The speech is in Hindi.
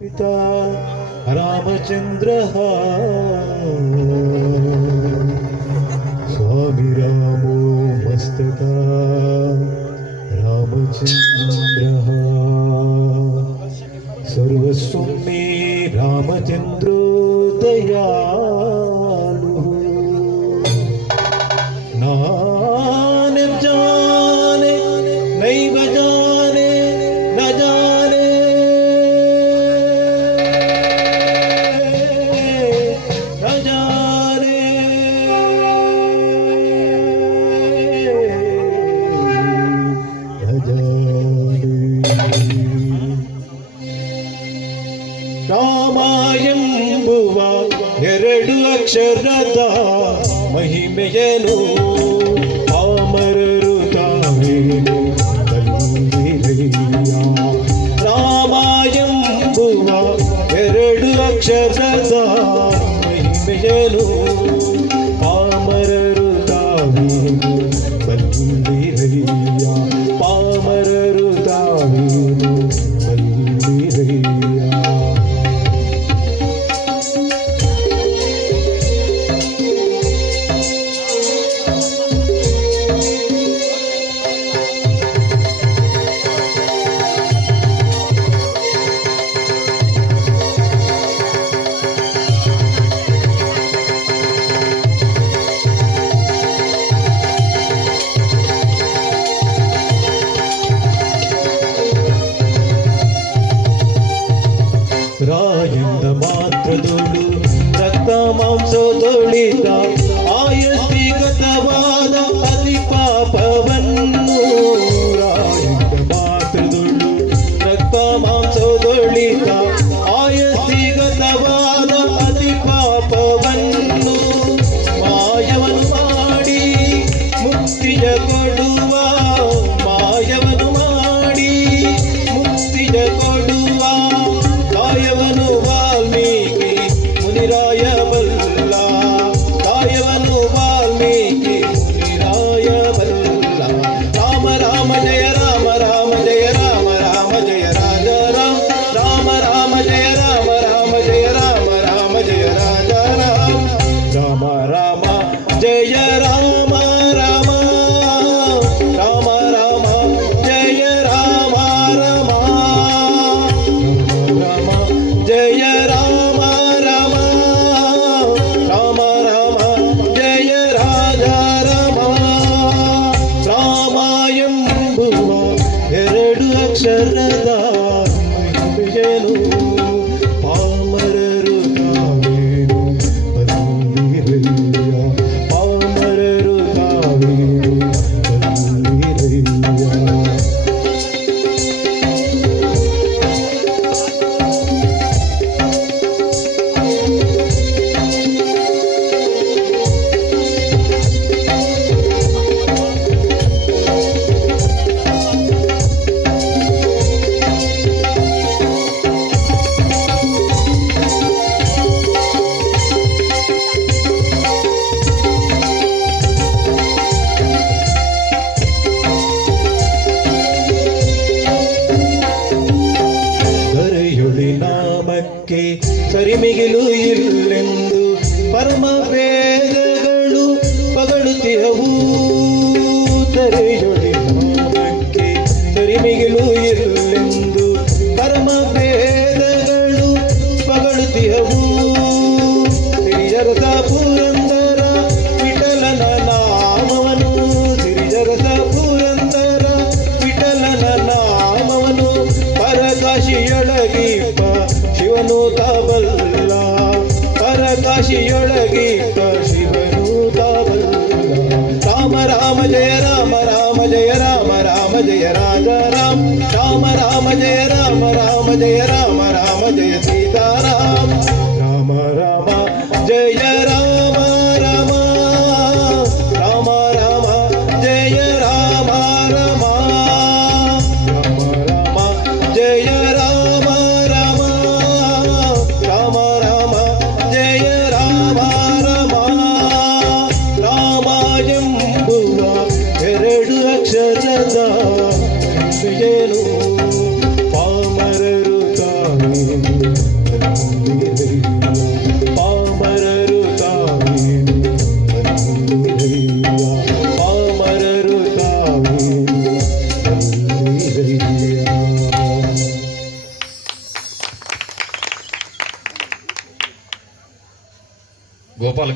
पिता रामचंद्र स्वामी रामो मस्तका रामचंद्र सर्वस्व मे रामचंद्रोदया। ಅಕ್ಷರದ ಮಹಿಮೆಯನು? ಅಮರರು ತಾವೇನು? ರಾಮ ಎಂಬುವ ಎರಡು ಅಕ್ಷರದ ಮಹಿಮೆಯನು? ಆಯಸ್ತಿಗತವಾದ ಅತಿ ಪಾಪವನ್ನು ರಾಹಿತ ಮಾತೃದೊಳ್ಳು ರಕ್ತ ಮಾಂಸದೊಳಿತ thank you. Jaya Rajaram Rama Rama Jaya Rama Rama Jaya Rama Rama Jaya Shri baby.